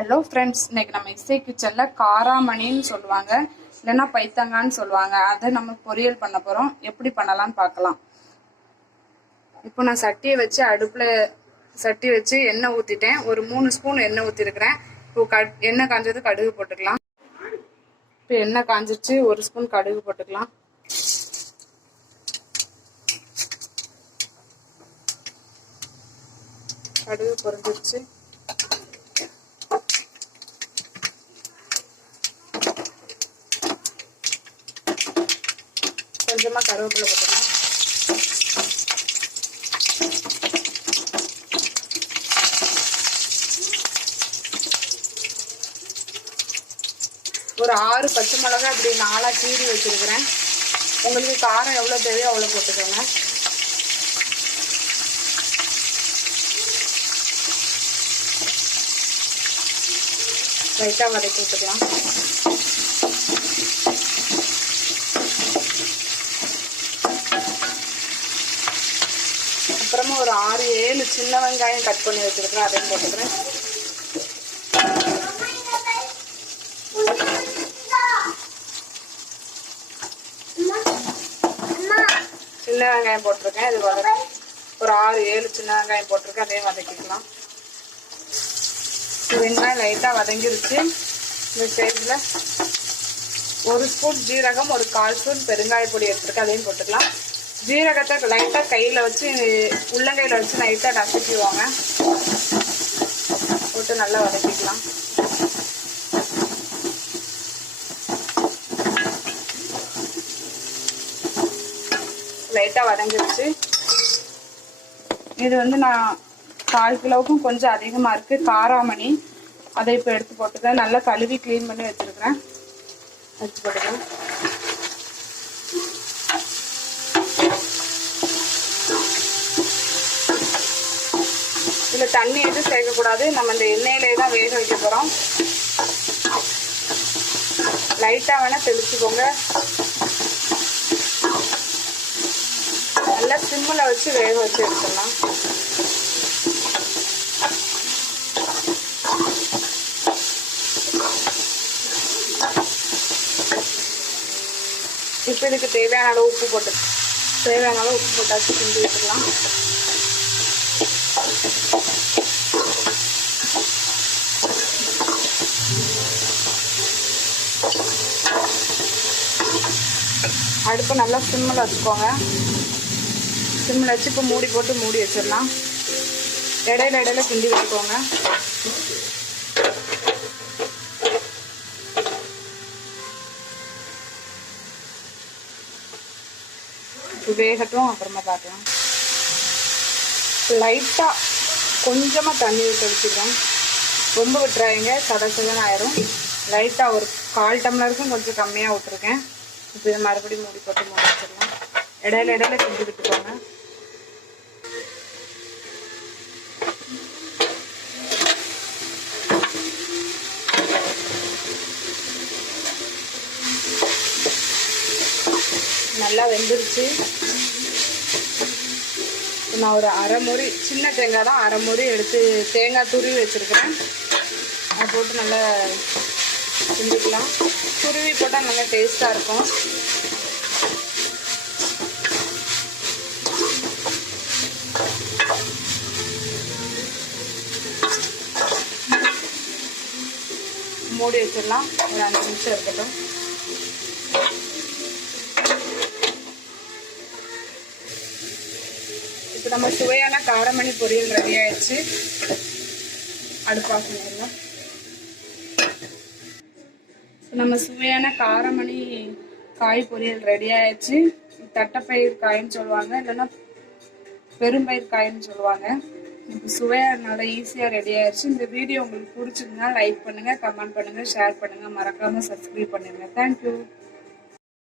Hello friends, இன்னைக்கு நம்ம இசை கிச்சன்ல காராமணின்னு சொல்லுவாங்க, இல்லைன்னா பைத்தங்கான்னு சொல்லுவாங்க. அதை நம்ம பொரியல் பண்ண போறோம். எப்படி பண்ணலாம்னு பார்க்கலாம். இப்போ நான் சட்டியை வச்சு சட்டி வச்சு எண்ணெய் ஊற்றிட்டேன். ஒரு 3 ஸ்பூன் எண்ணெய் ஊற்றிருக்கிறேன். இப்போ எண்ணெய் காஞ்சது கடுகு போட்டுக்கலாம். இப்போ எண்ணெய் காஞ்சிச்சு, 1 ஸ்பூன் கடுகு போட்டுக்கலாம். கடுகு பொரிஞ்சிருச்சு. கொஞ்சமா கருவேப்பிலை போட்டுக்கலாம். ஒரு 6 பச்சை மிளகாய் இப்படி 4 கீறி வச்சிருக்கிறேன். உங்களுக்கு காரம் எவ்வளோ தேவையோ அவ்வளோ போட்டுக்கோங்க. லைட்டாக வதக்கி விட்டுக்கலாம். அப்புறமா ஒரு 6-7 சின்ன வெங்காயம் கட் பண்ணி வச்சிருக்கிறேன், அதையும் போட்டுக்கிறேன். சின்ன வெங்காயம் போட்டிருக்கேன். இது ஒரு 6-7 சின்ன வெங்காயம் போட்டிருக்கேன், அதையும் வதக்கிக்கலாம். வெங்காயம் லைட்டாக வதங்கிருச்சு. இந்த ஸ்டேஜில் 1 ஸ்பூன் ஜீரகம், ஒரு 1/4 ஸ்பூன் பெருங்காய பொடி எடுத்துருக்கேன், அதையும் போட்டுக்கலாம். ஜீரகத்தை லைட்டாக கையில் வச்சு உள்ளங்கையில் வச்சு லைட்டாக நசுக்கிடுவாங்க. போட்டு நல்லா வதக்கிக்கலாம். லைட்டாக வதங்கிருச்சு. இது நான் 1/4 கிலோவுக்கும் கொஞ்சம் அதிகமாக இருக்குது காராமணி. அதை இப்போ எடுத்து போட்டுக்கிறேன். நல்லா கழுவி க்ளீன் பண்ணி வச்சுருக்கிறேன். எடுத்து போட்டுக்கிறேன். இதில் தண்ணி எதுவும் சேர்க்கக்கூடாது. நம்ம இந்த எண்ணெயிலே தான் வேக வைக்க போகிறோம். லைட்டாக வேணால் தெளிச்சுக்கோங்க. நல்லா சிம்மில் வச்சு வேக வச்சு எடுத்துடலாம். இப்போ இதுக்கு தேவையான அளவு உப்பு போட்டாச்சு கிண்டி விட்டுக்கலாம். அடுப்பு நல்லா சிம்மில் வச்சுக்கோங்க. சிம்மில் வச்சு இப்போ மூடி போட்டு மூடி வச்சிடலாம். இடையில கிண்டி வச்சுக்கோங்க. இப்போ வேகட்டும், அப்புறமா பார்க்கலாம். லைட்டாக கொஞ்சமாக தண்ணி விட்டு வச்சுக்கிறேன். ரொம்ப விட்டுறாங்க, சதன்னு ஆயிரும். லைட்டாக ஒரு 1/4 டம்ளருக்கும் கொஞ்சம் கம்மியாக விட்டுருக்கேன். இப்போ இதை மறுபடியும் மூடி போட்டு மூடி வச்சிடலாம். இடையில கிண்டி விட்டுக்கோங்க. நல்லா வெந்துருச்சு. நான் ஒரு 1/2 மூடி, சின்ன தேங்காய் தான் 1/2 மூடி எடுத்து தேங்காய் துருவி வச்சுருக்கிறேன். அதை போட்டு நல்லா கிண்டிக்கலாம். துருவி போட்டால் நல்லா டேஸ்ட்டாக இருக்கும். மூடி வச்சிடலாம். ஒரு 5 நிமிஷம் இருக்கட்டும். இப்போ நம்ம சுவையான காராமணி பொரியல் ரெடி ஆயிடுச்சு. அடுப்பு ஆஃப் பண்ணிடலாம். நம்ம சுவையான காராமணி காய் பொரியல் ரெடி ஆயிடுச்சு. தட்டைப்பயிர் காயின்னு சொல்லுவாங்க, இல்லைன்னா பெரும்பயிர் காயின்னு சொல்லுவாங்க. இப்போ சுவையாக நல்லா ஈஸியாக ரெடி ஆயிடுச்சு. இந்த வீடியோ உங்களுக்கு பிடிச்சிருந்தா லைக் பண்ணுங்கள், கமெண்ட் பண்ணுங்கள், ஷேர் பண்ணுங்கள், மறக்காமல் சப்ஸ்கிரைப் பண்ணிடுங்க. தேங்க்யூ.